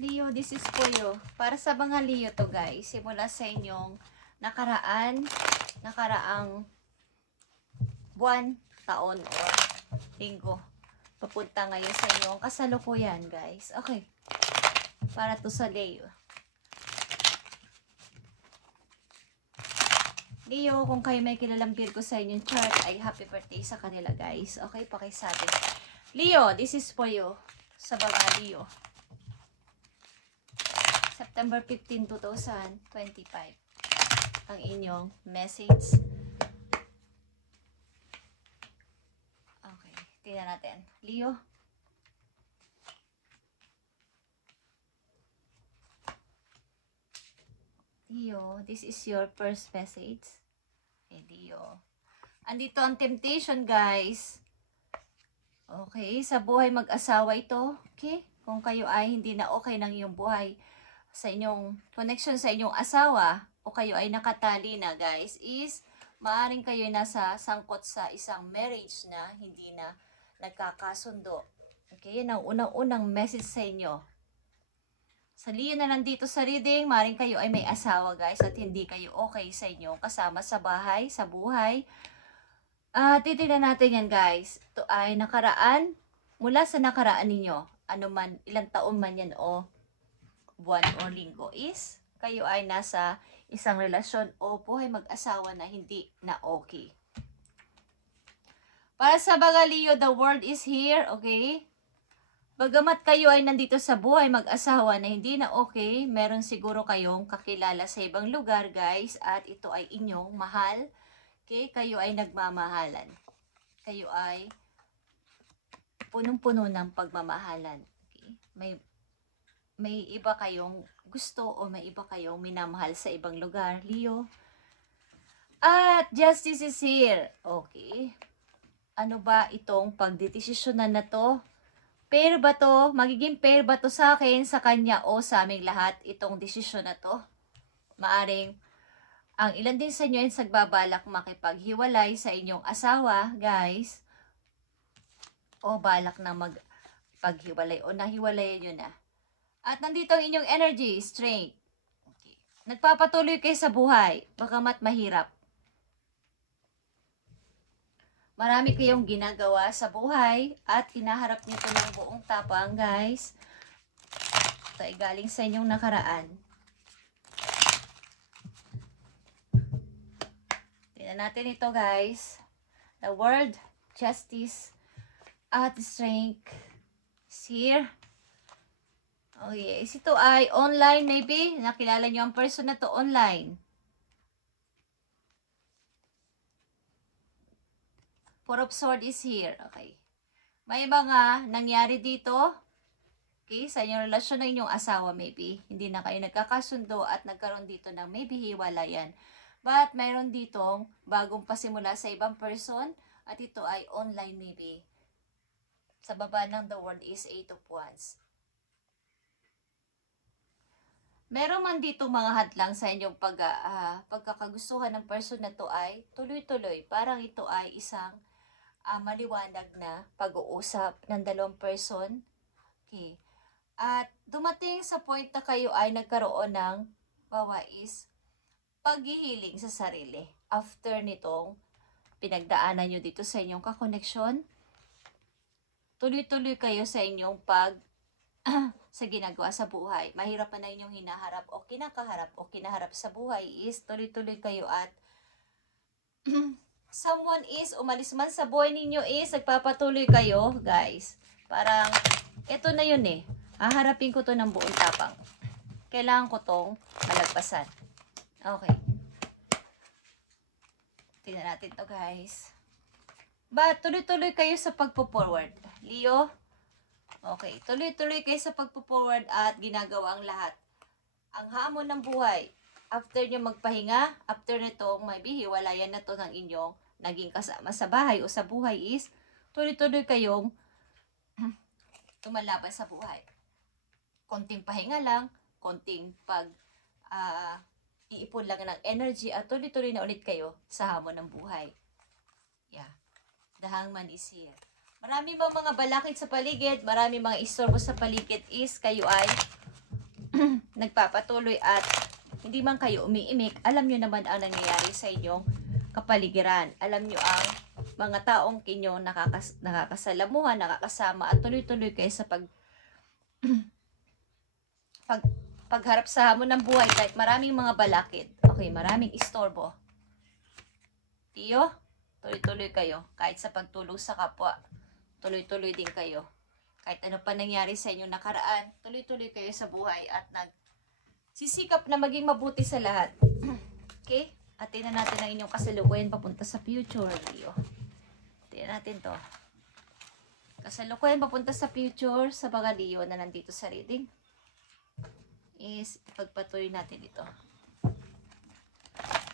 Leo, this is for you. Para sa mga Leo to guys, simula sa inyong nakaraang buwan, taon, or linggo. Papunta ngayon sa inyong kasalukuyan guys. Okay. Para to sa Leo. Leo, kung kayo may kilalang Virgo sa inyong chart, ay happy birthday sa kanila guys. Okay, pakisabi. Leo, this is for you. Sa mga Leo. September 15, 2025. Ang inyong message. Okay, tingnan natin. Leo. Leo, this is your first message. Okay, Leo. Andito ang temptation, guys. Okay, sa buhay mag-asawa ito. Okay, kung kayo ay hindi na okay ng iyong buhay, sa inyong connection sa inyong asawa, o kayo ay nakatali na guys, is maaring kayo nasa sangkot sa isang marriage na hindi na nagkakasundo. Okay, yan ang unang-unang message sa inyo. Sa Leo na nandito sa reading, maaring kayo ay may asawa guys at hindi kayo okay sa inyong kasama sa bahay, sa buhay. Titignan natin yan guys. Ito ay nakaraan, mula sa nakaraan ninyo, ano man, ilang taon man yan o buwan o linggo, is kayo ay nasa isang relasyon o buhay mag-asawa na hindi na okay. Para sa mga Leo, the world is here, okay? Bagamat kayo ay nandito sa buhay mag-asawa na hindi na okay, meron siguro kayong kakilala sa ibang lugar guys, at ito ay inyong mahal. Okay? Kayo ay nagmamahalan. Kayo ay punong-puno ng pagmamahalan. Okay? May iba kayong gusto o may iba kayong minamahal sa ibang lugar, Leo. At justice is here. Okay. Ano ba itong pagdedesisyonan na to? Pair ba to? Magiging pair ba to sa akin, sa kanya, o sa aming lahat itong desisyon na to? Maaring ang ilan din sa inyo ay nagbabalak makipaghiwalay sa inyong asawa, guys. O balak na magpaghiwalay o nahiwalayan nyo na. At nandito ang inyong energy, strength. Okay. Nagpapatuloy kayo sa buhay, bagamat mahirap. Marami kayong ginagawa sa buhay at hinaharap nito ng buong tapang, guys. Ito ay galing sa inyong nakaraan. Tingnan natin ito, guys. The world, justice, at strength is here. Oh yes, ito ay online maybe. Nakilala nyo ang person na to online. Four of Swords is here. Okay. May mga nangyari dito. Okay, sa inyong relasyon ng inyong asawa maybe. Hindi na kayo nagkakasundo at nagkaroon dito ng maybe hiwalayan. But mayroon ditong bagong pasimula sa ibang person. At ito ay online maybe. Sa baba ng the world is 8 of Wands. Meron man dito mga hadlang sa inyong pagkakagustuhan ng person na to ay tuloy-tuloy. Parang ito ay isang maliwanag na pag-uusap ng dalawang person. Okay. At dumating sa point na kayo ay nagkaroon ng is paghihiling sa sarili. After nitong pinagdaanan nyo dito sa inyong kakoneksyon, tuloy-tuloy kayo sa inyong sa ginagawa sa buhay. Mahirap na inyong hinaharap o kinaharap sa buhay is tuloy-tuloy kayo at someone is umalis man sa buhay ninyo is nagpapatuloy kayo, guys. Parang, eto na yun eh. Haharapin ko to ng buong tapang. Kailangan ko tong malagpasan. Okay. Tingnan natin to, guys. But, tuloy-tuloy kayo sa pagpo-forward. Leo, okay, tuloy-tuloy kayo sa pagpo-forward at ginagawa ang lahat. Ang hamon ng buhay, after nyo magpahinga, after nitong may bihiwalayan na to ng inyong naging kasama sa bahay o sa buhay is, tuloy-tuloy kayong tumalaban sa buhay. Konting pahinga lang, konting iipon lang ng energy at tuloy-tuloy na ulit kayo sa hamon ng buhay. Yeah. The Hangman is here. Marami mga balakid sa paligid, marami mga istorbo sa paligid is kayo ay nagpapatuloy at hindi man kayo umiimik, alam nyo naman ang nangyayari sa inyong kapaligiran. Alam nyo ang mga taong inyong nakakasalamuhan, nakakasama at tuloy-tuloy kayo sa pagharap sa hamon ng buhay kahit maraming mga balakid. Okay, maraming istorbo. Tiyo, tuloy-tuloy kayo. Kahit sa pagtulong sa kapwa, tuloy-tuloy din kayo. Kahit ano pa nangyari sa inyong nakaraan, tuloy-tuloy kayo sa buhay at sisikap na maging mabuti sa lahat. Okay? At tingnan natin ang inyong kasalukuyan papunta sa future, Leo. Tingnan natin to. Kasalukuyan papunta sa future sa mga Leo na nandito sa reading. Is ipagpatuloy natin ito.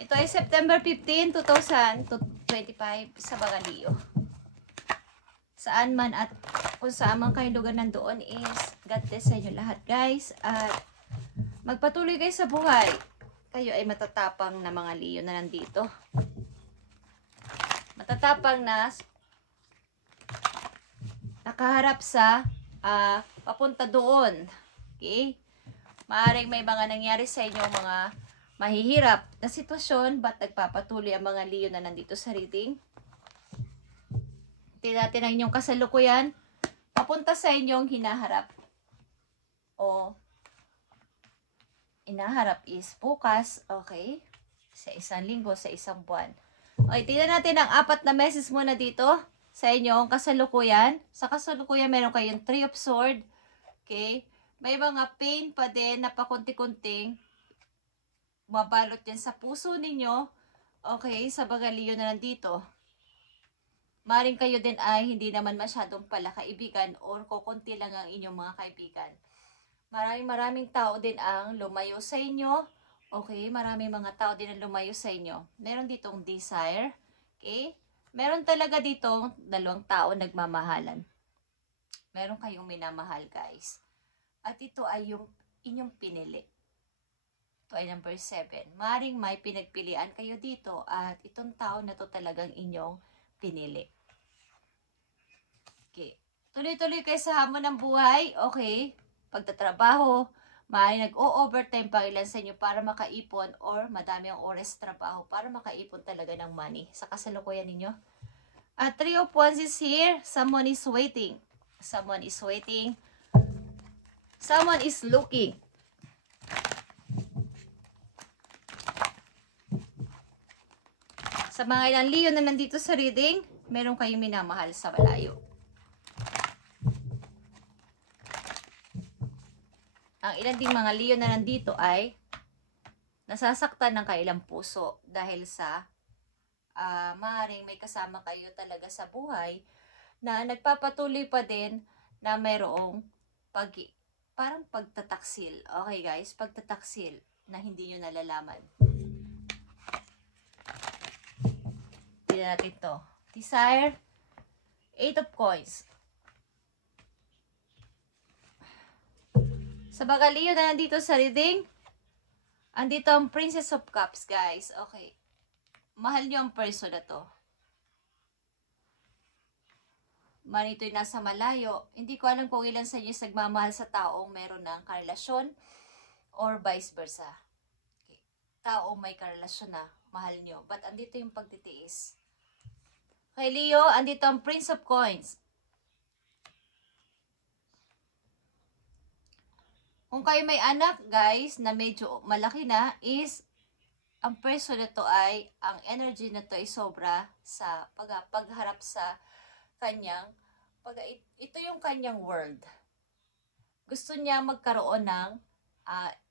Ito ay September 15, 2025 sa mga Leo. Saan man at kung saan man kayo lugar nandoon is God bless sa inyo lahat, guys. At magpatuloy kayo sa buhay. Kayo ay matatapang na mga Leo na nandito. Matatapang na nakaharap sa papunta doon. Okay? Maaring may mga nangyari sa inyo mga mahihirap na sitwasyon, ba't nagpapatuloy ang mga Leo na nandito sa reading? Tingnan natin ang inyong kasalukuyan papunta sa inyong hinaharap o inaharap is bukas, okay? Sa isang linggo, sa isang buwan. Okay, tingnan natin ang 4 na message muna dito sa inyong kasalukuyan. Sa kasalukuyan, meron kayong 3 of Swords. Okay? May mga pain pa din na pakunti-kunting mabalot yan sa puso ninyo. Okay? Sa mga Leo na nandito. Maring kayo din ay hindi naman masyadong pala kaibigan or kukunti lang ang inyong mga kaibigan. Maraming tao din ang lumayo sa inyo. Okay, maraming mga tao din ang lumayo sa inyo. Meron ditong desire. Okay? Meron talaga ditong 2 tao nagmamahalan. Meron kayong minamahal, guys. At ito ay yung inyong pinili. Ito ay number 7. Maring may pinagpilian kayo dito at itong tao na to talagang inyong pinili. Okay. Tuloy-tuloy kayo sa hamon ng buhay. Okay? Pagtatrabaho, may nag-o-overtime pa ilan sa inyo para makaipon or madami ang oras trabaho para makaipon talaga ng money sa kasalukuyan ninyo. At 3 of Wands is here. Someone is waiting. Someone is waiting. Someone is looking. Sa mga ilang Leo na nandito sa reading, meron kayong minamahal sa malayo. Ang ilan ding mga Leo na nandito ay nasasaktan ng kailang puso dahil sa maaaring may kasama kayo talaga sa buhay na nagpapatuloy pa din na mayroong parang pagtataksil. Okay guys, pagtataksil na hindi nyo nalalaman. Tignan natin to. Desire, 8 of Coins. Sa mga Leo na nandito sa reading, andito ang Princess of Cups, guys. Okay. Mahal nyo ang person na to. Man ito'y nasa malayo. Hindi ko alam kung ilan sa inyo nagmamahal sa taong meron ng karelasyon or vice versa. Okay. Taong may karelasyon na, mahal nyo. But andito yung pagtitiis. Kay Leo, andito ang Prince of Coins. Kung kayo may anak, guys, na medyo malaki na, is, ang person na to ay, ang energy na to ay sobra sa pagharap sa kanyang, ito yung kanyang world. Gusto niya magkaroon ng,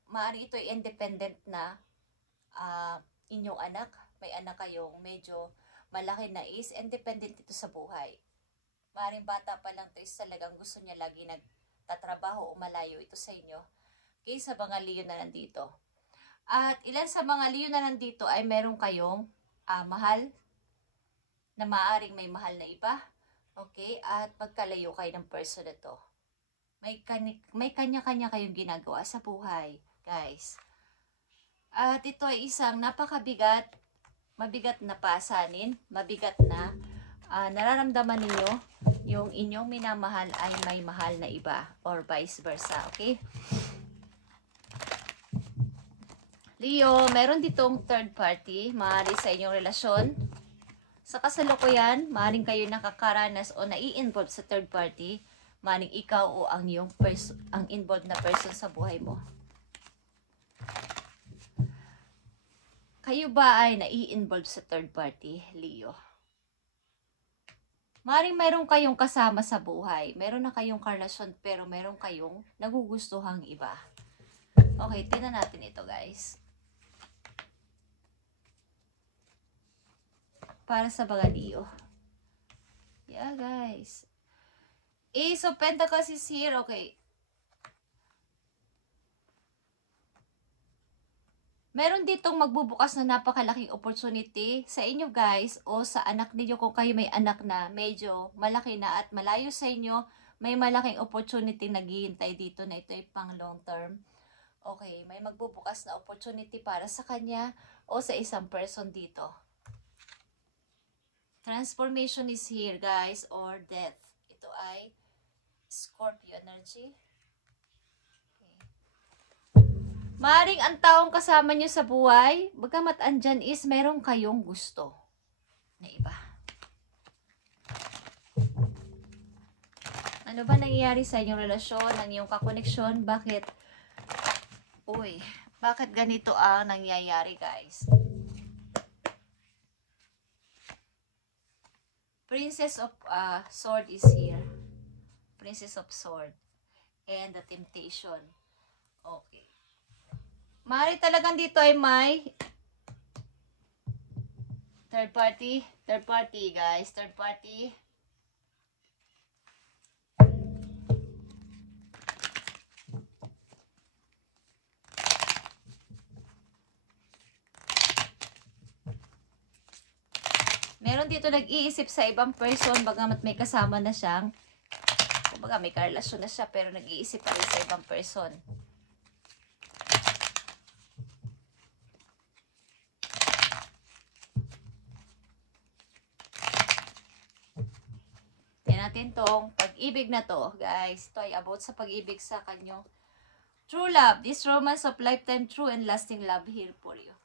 maaari ito ay independent na inyong anak. May anak kayong medyo malaki na is, independent ito sa buhay. Maaring bata pa lang ito is talagang gusto niya lagi tatrabaho o malayo ito sa inyo. Okay, sa mga Leo na nandito. At ilan sa mga Leo na nandito ay meron kayong mahal na maaaring may mahal na iba. Okay, at pagkalayo kayo ng person na to. May kanya-kanya kayong ginagawa sa buhay, guys. At ito ay isang napakabigat, mabigat na pasanin, mabigat na nararamdaman ninyo yung inyong minamahal ay may mahal na iba or vice versa, okay? Leo, meron ditong third party, maaari sa inyong relasyon. Sa kasalukuyan, maaaring kayo nakakaranas o nai-involve sa third party, maaaring ikaw o ang involved na person sa buhay mo. Kayo ba ay nai-involve sa third party, Leo? Maaaring mayroon kayong kasama sa buhay, meron na kayong karelasyon pero meron kayong nagugustuhang iba. Okay, tingnan natin ito guys. Para sa mga Leo. Yeah, guys. Ace of Pentacles is here. Okay. Meron ditong magbubukas na napakalaking opportunity sa inyo guys o sa anak ninyo kung kayo may anak na medyo malaki na at malayo sa inyo. May malaking opportunity naghihintay dito na ito ay pang long term. Okay, may magbubukas na opportunity para sa kanya o sa isang person dito. Transformation is here, guys, or death. Ito ay Scorpio energy. Okay. Maaring ang taong kasama nyo sa buhay, bagamat andyan is meron kayong gusto na iba. Ano ba nangyayari sa inyong relasyon, ang iyong kakoneksyon? Bakit ganito ang nangyayari, guys? Princess of Sword is here. Princess of Sword. And the Temptation. Okay. Maaari talagang dito ay may third party. Third party, guys. Third party. Meron dito nag-iisip sa ibang person, bagamat may kasama na siyang, kumbaga may karelasyon na siya, pero nag-iisip pa rin sa ibang person. Tignan natin tong pag-ibig na to, guys. Ito ay about sa pag-ibig sa kanyang true love. This romance of lifetime, true and lasting love here for you.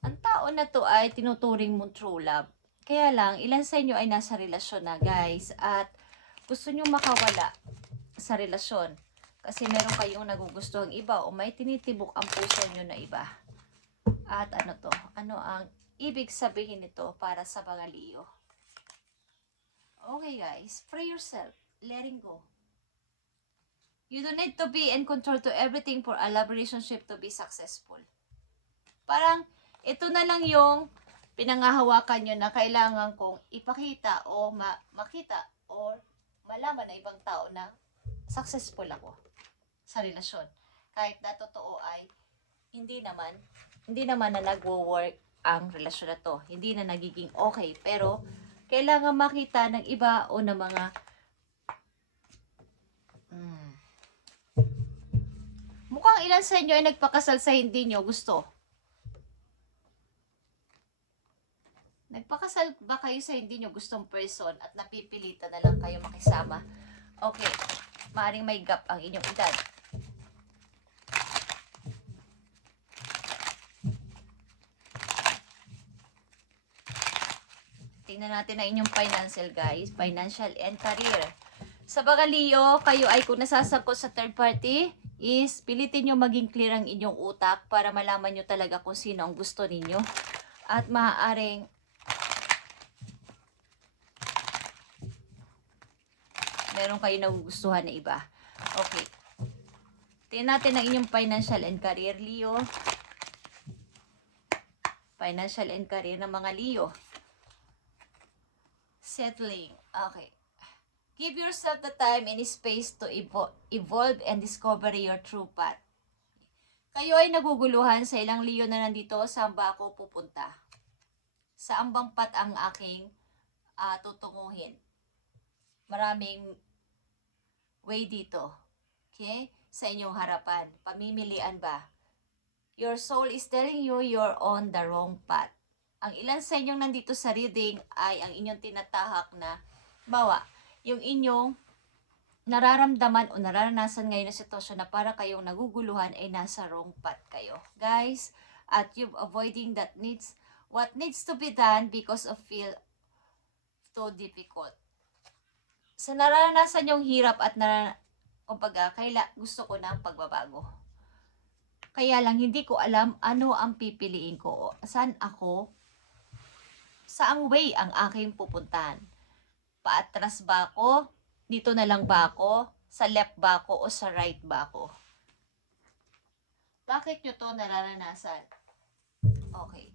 Ang tao na to ay tinuturing mong true love. Kaya lang, ilan sa inyo ay nasa relasyon na, guys. At gusto nyo makawala sa relasyon. Kasi meron kayong nagugustuhang iba o may tinitibok ang puso nyo na iba. At ano to? Ano ang ibig sabihin nito para sa mga Leo? Okay, guys. Free yourself. Letting go. You don't need to be in control to everything for a love relationship to be successful. Parang, ito na lang yung pinangahawakan nyo na kailangan kong ipakita o makita o malaman na ibang tao na successful ako sa relasyon. Kahit na totoo ay hindi naman na nagwo-work ang relasyon na to. Hindi na nagiging okay. Pero kailangan makita ng iba o ng mga mukhang ilan sa inyo ay nagpakasal sa hindi nyo gusto. Nagpakasal ba kayo sa hindi nyo gustong person at napipilitan na lang kayo makisama? Okay, maaaring may gap ang inyong edad. Tingnan natin ang inyong financial, guys. Financial and career. Sa mga Leo, kayo ay kung nasasangkot sa third party, is pilitin nyo maging clear ang inyong utak para malaman nyo talaga kung sino ang gusto ninyo. At maaaring meron kayo nagugustuhan na iba. Okay. Tingnan natin ang inyong financial and career, Leo. Financial and career ng mga Leo. Settling. Okay. Give yourself the time and space to evolve and discover your true path. Kayo ay naguguluhan sa ilang Leo na nandito, saan ba ako pupunta? Saan bang path ang aking tutunguhin? Maraming way dito. Okay? Sa inyong harapan. Pamimilian ba? Your soul is telling you you're on the wrong path. Ang ilan sa inyong nandito sa reading ay ang inyong tinatahak na, bawa, yung inyong nararamdaman o nararanasan ngayon na sitwasyon na para kayong naguguluhan ay nasa wrong path kayo. Guys, at you avoiding what needs to be done because of feel too difficult. Sa nararanasan yung hirap at kumbaga, gusto ko ng pagbabago. Kaya lang, hindi ko alam ano ang pipiliin ko. Saan way ang aking pupuntahan? Paatras ba ako? Dito na lang ba ako? Sa left ba ako? O sa right ba ako? Bakit nyo to nararanasan? Okay.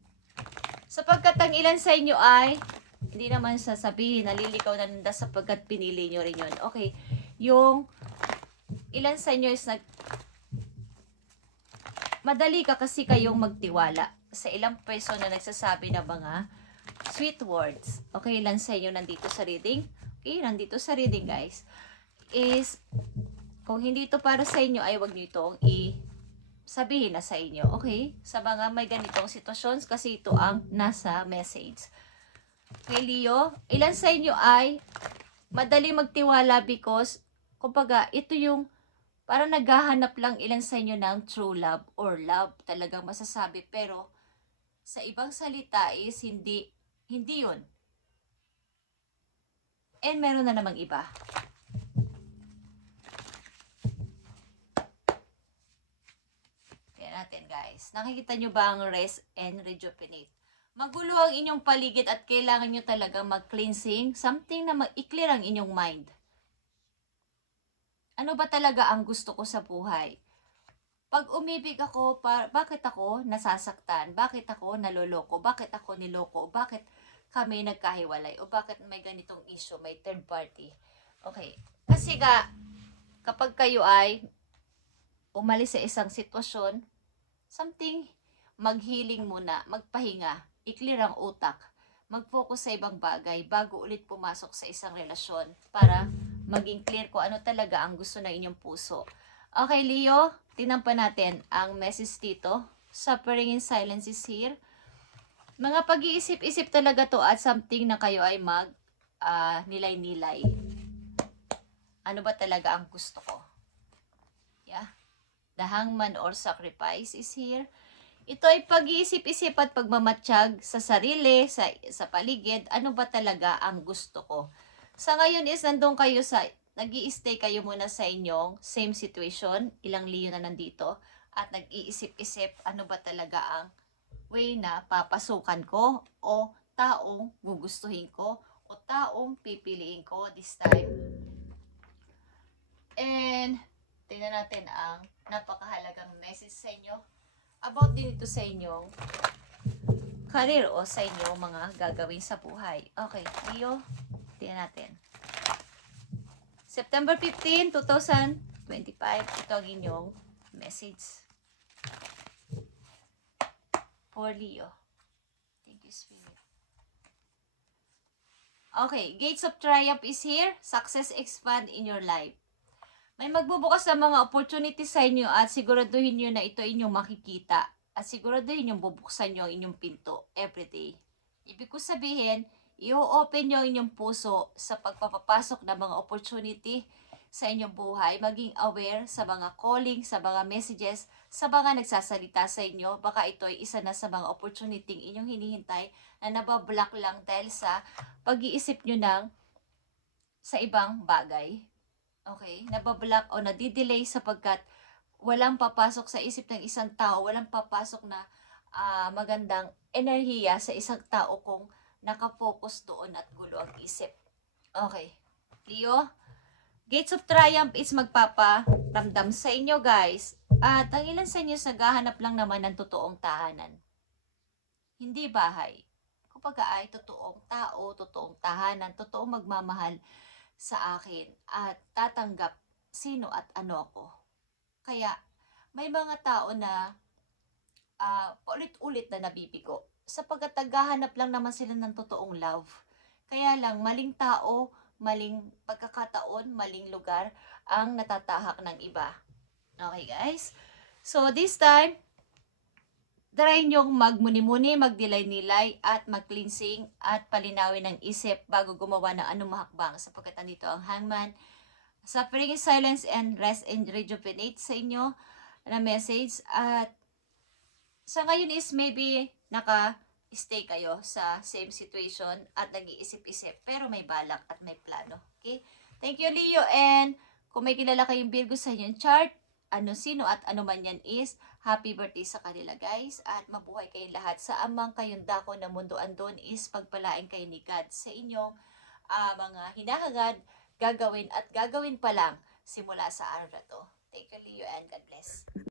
Sapagkat ang ilan sa inyo ay, hindi naman sasabihin, nalilikaw na nanda sapagkat pinili nyo rin yun. Okay. Yung ilan sa inyo is madali ka kasi kayong magtiwala sa ilang person na nagsasabi na mga sweet words. Okay, ilan sa inyo nandito sa reading? Okay, nandito sa reading guys. Is, kung hindi ito para sa inyo ay wag nyo itong sabihin na sa inyo. Okay? Sa mga may ganitong sitwasyon kasi ito ang nasa message. Okay, Leo, ilan sa inyo ay madali magtiwala because kumbaga ito yung parang naghahanap lang ilan sa inyo ng true love or love talagang masasabi pero sa ibang salita is hindi yun. And meron na namang iba. Tingnan natin guys. Nakikita nyo ba ang rest and rejuvenate? Magulo ang inyong paligid at kailangan nyo talaga mag-cleansing. Something na i-clear ang inyong mind. Ano ba talaga ang gusto ko sa buhay? Pag umibig ako, bakit ako nasasaktan? Bakit ako naloloko? Bakit ako niloko? Bakit kami nagkahiwalay? O bakit may ganitong issue? May third party? Okay. Kasi kapag kayo ay umalis sa isang sitwasyon, something, mag-healing muna, magpahinga, i-clear ang utak, mag-focus sa ibang bagay bago ulit pumasok sa isang relasyon para maging clear ko ano talaga ang gusto ng inyong puso. Okay, Leo, tingnan pa natin ang message dito. Suffering in silence is here. Mga pag-iisip-isip talaga to at something na kayo ay nilay-nilay. Ano ba talaga ang gusto ko? Yeah. The hangman or sacrifice is here. Ito ay pag-iisip-isip at pagmamatsyag sa sarili, sa paligid. Ano ba talaga ang gusto ko? Sa ngayon is nandun kayo nag-i-stay kayo muna sa inyong same situation. Ilang Leo na nandito. At nag-iisip-isip ano ba talaga ang way na papasukan ko o taong gugustuhin ko o taong pipiliin ko this time. And tingnan natin ang napakahalagang message sa inyo about din ito sa inyong career o sa inyong mga gagawin sa buhay. Okay, Leo, tingnan natin. September 15, 2025, ito ang inyong message. For Leo. Thank you, Spirit. Okay, Gates of Triumph is here. Success expand in your life. May magbubukas ng mga opportunities sa inyo at siguraduhin nyo na ito inyong makikita. At siguraduhin nyo bubuksan nyo ang inyong pinto everyday. Ibig ko sabihin, i-open nyo inyong puso sa pagpapapasok ng mga opportunity sa inyong buhay. Maging aware sa mga calling, sa mga messages, sa mga nagsasalita sa inyo. Baka ito ay isa na sa mga opportunity inyong hinihintay na nabablock lang dahil sa pag-iisip nyo sa ibang bagay. Okay? Nabablock o nadidelay sapagkat walang papasok sa isip ng isang tao, walang papasok na magandang enerhiya sa isang tao kung nakafocus doon at gulo ang isip. Okay. Leo, Gates of Triumph is magpaparamdam sa inyo guys. At ang ilan sa inyo naghahanap lang naman ng totoong tahanan. Hindi bahay. Kumbaga ay totoong tao, totoong tahanan, totoong magmamahal sa akin at tatanggap sino at ano ako. Kaya may mga tao na ulit-ulit na nabibigo sapagkat naghahanap lang naman sila ng totoong love. Kaya lang maling tao, maling pagkakataon, maling lugar ang natatahak ng iba. Okay guys? So this time, try nyong magmuni-muni, magdilay-nilay at mag-cleansing at palinawin ng isip bago gumawa ng anumang hakbang sapagkat nandito ang hangman, Suffering is silence and rest and rejuvenate sa inyo na message. At sa ngayon is maybe naka-stay kayo sa same situation at nag-iisip-isip pero may balak at may plano. Okay? Thank you, Leo. And kung may kilala kayong Virgo sa inyong chart, sino at ano man yan is, happy birthday sa kanila, guys. At mabuhay kayong lahat. Sa amang kayong dako na mundo andon is pagpalain kayo ni God sa inyong mga hinahangad, gagawin at gagawin pa lang simula sa araw na to. Thank you, Leo, and God bless.